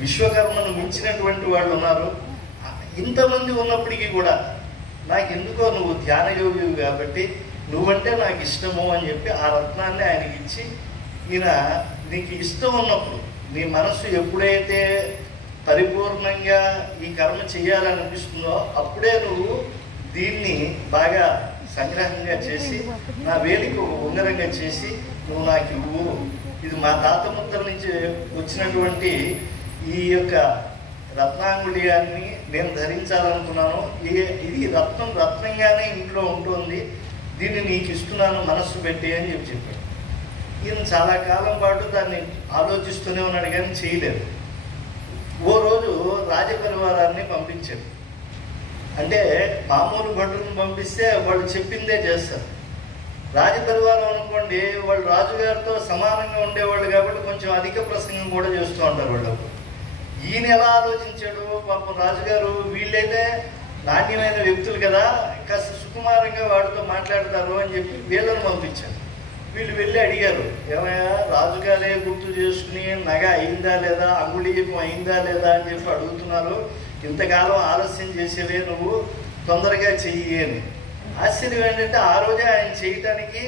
విశ్వకర్మను మించినటువంటి వాళ్ళు ఉన్నారు. ఇంతమంది ఉన్నప్పటికీ కూడా నాకెందుకో నువ్వు ధ్యానయోగివి కాబట్టి నువ్వంటే నాకు ఇష్టము అని చెప్పి ఆ రత్నాన్ని ఆయనకి ఇచ్చి, ఈయన నీకు ఇష్టం ఉన్నప్పుడు నీ మనస్సు ఎప్పుడైతే పరిపూర్ణంగా ఈ కర్మ చేయాలనిపిస్తుందో అప్పుడే నువ్వు దీన్ని బాగా సంగ్రహంగా చేసి నా వేలికి ఒక ఉంగరంగా చేసి నువ్వు నాకు ఇవ్వు. ఇది మా తాత ముద్దల నుంచి వచ్చినటువంటి ఈ యొక్క రత్నాంగుళియాన్ని నేను ధరించాలనుకున్నాను. ఇది రత్నంగానే ఇంట్లో ఉంటుంది, దీన్ని నీకు ఇస్తున్నాను మనస్సు పెట్టి అని చెప్పాడు. ఈయన చాలా కాలం పాటు దాన్ని ఆలోచిస్తూనే ఉన్నాడు కానీ చేయలేదు. ఓ రోజు రాజపరివారాన్ని పంపించాడు. అంటే మామూలు భటులను పంపిస్తే వాళ్ళు చెప్పిందే చేస్తారు. రాజపరివారం అనుకోండి, వాళ్ళు రాజుగారితో సమానంగా ఉండేవాళ్ళు కాబట్టి కొంచెం అధిక ప్రసంగం కూడా చేస్తూ ఉంటారు వాళ్ళు. ఈయన ఎలా ఆలోచించాడు, పాపం రాజుగారు వీళ్ళైతే నాణ్యమైన వ్యక్తులు కదా, కాస్త సుకుమారంగా వాడితో మాట్లాడతారు అని చెప్పి వీళ్ళని పంపించారు. వీళ్ళు వెళ్ళి అడిగారు, ఏమయ్యా రాజుగారే గుర్తు చేసుకుని నగ అయిందా లేదా, అంగుళీయకం అయిందా లేదా అని చెప్పి అడుగుతున్నారు, ఇంతకాలం ఆలస్యం చేసేవే నువ్వు, తొందరగా చెయ్యి అని. ఆశ్చర్యం ఏంటంటే ఆ రోజే ఆయన చేయటానికి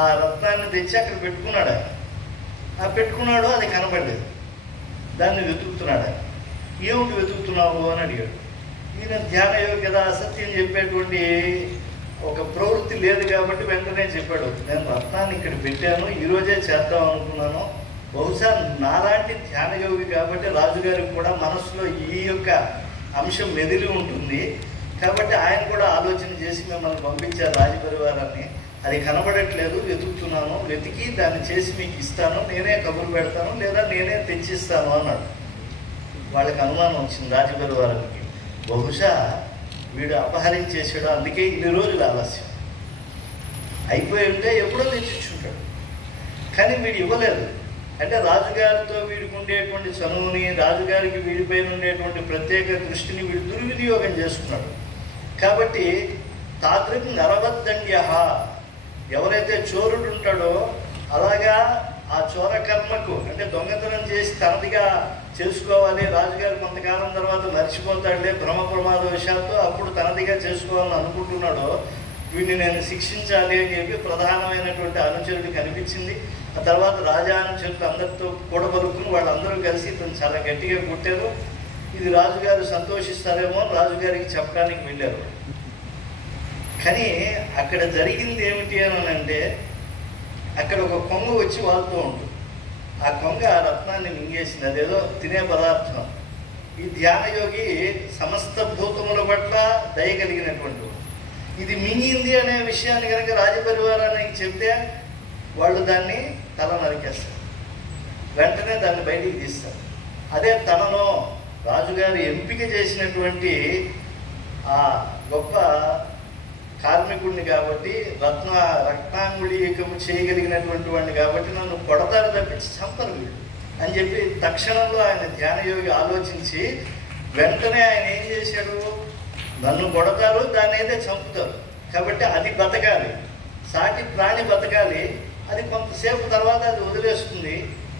ఆ రత్నాన్ని తెచ్చి అక్కడ పెట్టుకున్నాడు. ఆయన పెట్టుకున్నాడు, అది కనపడలేదు. దాన్ని వెతుకుతున్నాడు. ఆయన ఏమిటి వెతుకుతున్నావు అని అడిగాడు. ఈయన ధ్యానయోగి కదా, అసత్యం చెప్పేటువంటి ఒక ప్రవృత్తి లేదు కాబట్టి వెంటనే చెప్పాడు, నేను రత్నాన్ని ఇక్కడ పెట్టాను, ఈరోజే చేద్దాం అనుకున్నాను. బహుశా నాలాంటి ధ్యానయోగి కాబట్టి రాజుగారికి కూడా మనసులో ఈ యొక్క అంశం మెదిలి ఉంటుంది కాబట్టి ఆయన కూడా ఆలోచన చేసి మిమ్మల్ని పంపించారు రాజపరివారాన్ని. అది కనబడట్లేదు, వెతుకుతున్నాను, వెతికి దాన్ని చేసి మీకు ఇస్తాను, నేనే కబురు పెడతాను లేదా నేనే తెచ్చిస్తాను అన్నాడు. వాళ్ళకి అనుమానం వచ్చింది రాజపరివారానికి, బహుశా వీడు అపహరించేసాడు, అందుకే ఇన్ని రోజులు ఆలస్యం అయిపోయి ఉంటే ఎప్పుడో తెచ్చిచ్చుంటాడు. కానీ వీడు ఇవ్వలేదు. అంటే రాజుగారితో వీడికి ఉండేటువంటి చనువుని, రాజుగారికి వీడిపైన ఉండేటువంటి ప్రత్యేక దృష్టిని వీడు దుర్వినియోగం చేసుకున్నాడు. కాబట్టి తాదృక్ నరవద్దండ్య, ఎవరైతే చోరుడు ఉంటాడో అలాగా ఆ చోర కర్మకు, అంటే దొంగతనం చేసి తనదిగా చేసుకోవాలి, రాజుగారు కొంతకాలం తర్వాత మర్చిపోతాడులే భ్రమ ప్రమాద విషయాలతో, అప్పుడు తనదిగా చేసుకోవాలని అనుకుంటున్నాడో వీడిని నేను శిక్షించాలి అని చెప్పి ప్రధానమైనటువంటి అనుచరుడు కనిపించింది. ఆ తర్వాత రాజా అనుచరులు అందరితో కూడబలుకుని వాళ్ళందరూ కలిసి ఇతను చాలా గట్టిగా కొట్టారు. ఇది రాజుగారు సంతోషిస్తారేమో రాజుగారికి చెప్పడానికి వెళ్ళారు. కానీ అక్కడ జరిగింది ఏమిటి అని అంటే, అక్కడ ఒక కొంగ వచ్చి వాళ్తూ ఉంటుంది. ఆ కొంగ ఆ రత్నాన్ని మింగేసింది. అదేదో తినే పదార్థం. ఈ ధ్యానయోగి సమస్త భూతముల పట్ల దయ కలిగినటువంటి, ఇది మింగింది అనే విషయాన్ని కనుక రాజపరివారానికి చెప్తే వాళ్ళు దాన్ని తల నరికేస్తారు, వెంటనే దాన్ని బయటికి తీస్తారు. అదే తనలో రాజుగారు ఎంపిక చేసినటువంటి ఆ గొప్ప కార్మికుడిని కాబట్టి, రత్నాంగుళీయకము చేయగలిగినటువంటి వాడిని కాబట్టి నన్ను కొడతారు తప్పించి చంపరు వీళ్ళు అని చెప్పి తక్షణంలో ఆయన ధ్యానయోగి ఆలోచించి వెంటనే ఆయన ఏం చేశాడు, నన్ను కొడతారు, దాన్ని అయితే చంపుతారు కాబట్టి అది బతకాలి, సాటి ప్రాణి బతకాలి, అది కొంతసేపు తర్వాత అది వదిలేస్తుంది.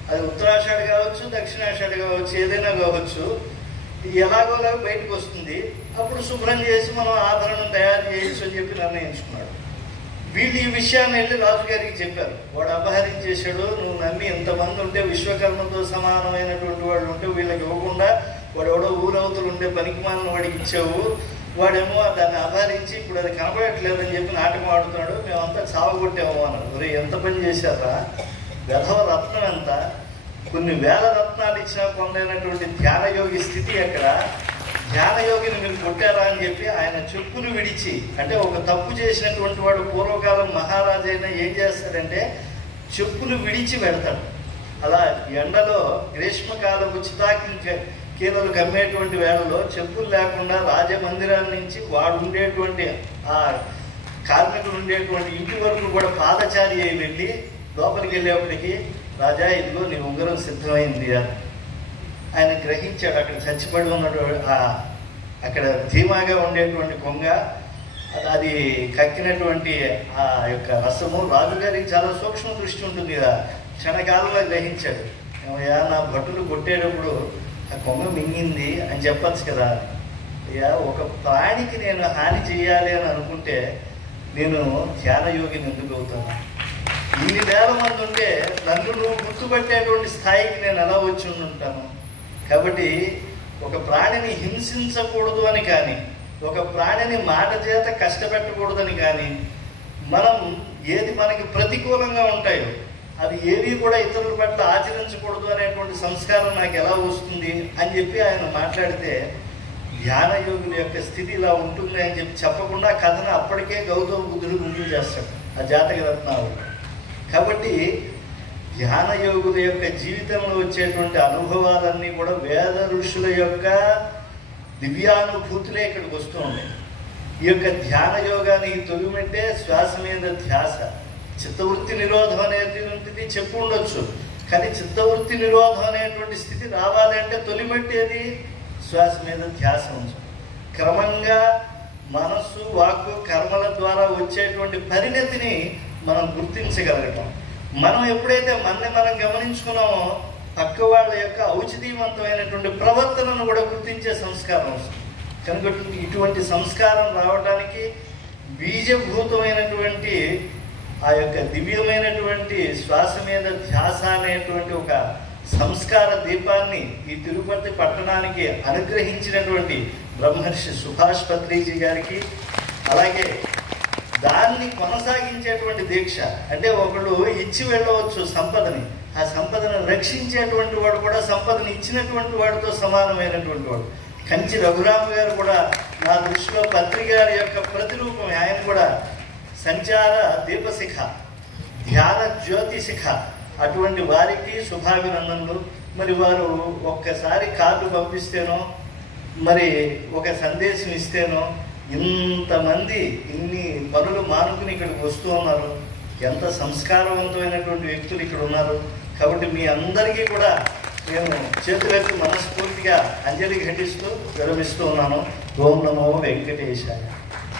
అది ఉత్తరాషాఢ కావచ్చు, దక్షిణాషాఢ కావచ్చు, ఏదైనా కావచ్చు, ఎలాగోలాగా బయటకు వస్తుంది. అప్పుడు శుభ్రం చేసి మనం ఆభరణం తయారు చేయొచ్చు అని చెప్పి నిర్ణయించుకున్నాడు. వీళ్ళు ఈ విషయాన్ని వెళ్ళి రాజుగారికి చెప్పారు. వాడు అపహరించేశాడు, నువ్వు నమ్మి ఎంతమంది ఉంటే విశ్వకర్మతో సమానమైనటువంటి వాళ్ళు ఉంటే వీళ్ళకి ఇవ్వకుండా వాడు ఎవడో ఊరవతలు ఉండే పనికిమాలిన వాడికి ఇచ్చావు, వాడేమో దాన్ని అపహరించి ఇప్పుడు అది కనపడట్లేదని చెప్పి నాటకం ఆడుతున్నాడు, మేమంతా చావగొట్టాము అన్నాడు. ఒరే ఎంత పని చేశారా, వెధవ రత్నం ఎంత, కొన్ని వేల రత్నాలు ఇచ్చినా పొందైనటువంటి ధ్యానయోగి స్థితి ఎక్కడ, ధ్యానయోగిని మీరు కొట్టారా అని చెప్పి ఆయన చెప్పులు విడిచి, అంటే ఒక తప్పు చేసినటువంటి వాడు పూర్వకాలం మహారాజైనా ఏం చేస్తాడంటే చెప్పులు విడిచి పెడతాడు. అలా ఎండలో గ్రీష్మకాలపు కీలలు కమ్మేటువంటి వేళలో చెప్పులు లేకుండా రాజమందిరాన్ని నుంచి వాడు ఉండేటువంటి ఆ కార్మికులు ఉండేటువంటి ఇంటి వరకు కూడా పాదచారి అయి వెళ్ళి లోపలికి వెళ్ళేప్పటికీ, రాజా ఇదిగో నీ ఉంగరం సిద్ధమైంది అని ఆయన గ్రహించాడు. అక్కడ చచ్చిపడి ఉన్నటువంటి అక్కడ ధీమాగా ఉండేటువంటి కొంగ, అది కక్కినటువంటి ఆ యొక్క రసము రాజుగారికి చాలా సూక్ష్మ దృష్టి ఉంటుంది కదా, క్షణకాలంలో గ్రహించాడు. ఏమయ్యా నా భటులు కొట్టేటప్పుడు ఆ కొమ్మ మింగింది అని చెప్పచ్చు కదా. అయ్యా ఒక ప్రాణికి నేను హాని చేయాలి అని అనుకుంటే నేను ధ్యానయోగిని ఎందుకు అవుతాను? ఇన్ని వేల మంది ఉంటే నన్ను నువ్వు గుర్తుపట్టేటువంటి స్థాయికి నేను ఎలా వచ్చి ఉంటాను? కాబట్టి ఒక ప్రాణిని హింసించకూడదు అని కానీ, ఒక ప్రాణిని మాట చేత కష్టపెట్టకూడదని కానీ, మనం ఏది మనకి ప్రతికూలంగా ఉంటాయో అవి ఏవి కూడా ఇతరుల పట్ల ఆచరించకూడదు అనేటువంటి సంస్కారం నాకు ఎలా వస్తుంది అని చెప్పి ఆయన మాట్లాడితే, ధ్యాన యోగుల యొక్క స్థితి ఇలా ఉంటుంది అని చెప్పి చెప్పకుండా కథను అప్పటికే గౌతమ బుద్ధుడు ముందు చేస్తాడు ఆ జాతక రత్నాలు. కాబట్టి ధ్యాన యోగుల యొక్క జీవితంలో వచ్చేటువంటి అనుభవాలన్నీ కూడా వేద ఋషుల యొక్క దివ్యానుభూతులే ఇక్కడికి వస్తూ ఉన్నాయి. ఈ యొక్క ధ్యాన యోగానికి తొలిమంటే శ్వాస మీద ధ్యాస. చిత్తవృత్తి నిరోధం అనేటువంటిది చెప్పు ఉండొచ్చు, కానీ చిత్తవృత్తి నిరోధం అనేటువంటి స్థితి రావాలి అంటే తొలిమెట్టేది శ్వాస మీద ధ్యాస ఉంచు. క్రమంగా మనస్సు వాక్కు కర్మల ద్వారా వచ్చేటువంటి పరిణతిని మనం గుర్తించగలగటం. మనం ఎప్పుడైతే మనం గమనించుకున్నామో పక్క వాళ్ళ యొక్క ఔచితీవంతమైనటువంటి ప్రవర్తనను కూడా గుర్తించే సంస్కారం వస్తుంది. కనుక ఇటువంటి సంస్కారం రావడానికి బీజభూతమైనటువంటి ఆ యొక్క దివ్యమైనటువంటి శ్వాస మీద ధ్యాస అనేటువంటి ఒక సంస్కార దీపాన్ని ఈ తిరుపతి పట్టణానికి అనుగ్రహించినటువంటి బ్రహ్మర్షి సుభాష్ పత్రిజీ గారికి, అలాగే దాన్ని కొనసాగించేటువంటి దీక్ష అంటే ఒకళ్ళు ఇచ్చి వెళ్ళవచ్చు సంపదని, ఆ సంపదను రక్షించేటువంటి వాడు కూడా సంపదను ఇచ్చినటువంటి వాడితో సమానమైనటువంటి వాడు. కంచి రఘురామ గారు కూడా నా దృష్టిలో పత్రి గారి యొక్క ప్రతిరూపం. ఆయన కూడా సంచార దీపశిఖ, ధ్యాన జ్యోతి శిఖ. అటువంటి వారికి శుభాభినందనలు. మరి వారు ఒక్కసారి కార్డు పంపిస్తేనో మరి ఒక సందేశం ఇస్తేనో ఇంతమంది ఇన్ని పనులు మానుకుని ఇక్కడికి వస్తూ ఉన్నారు. ఎంత సంస్కారవంతమైనటువంటి వ్యక్తులు ఇక్కడ ఉన్నారు. కాబట్టి మీ అందరికీ కూడా నేను చేతులెత్తి మనస్ఫూర్తిగా అంజలి ఘటిస్తూ విరమిస్తూ ఉన్నాను. ఓం నమో వెంకటేశాయ.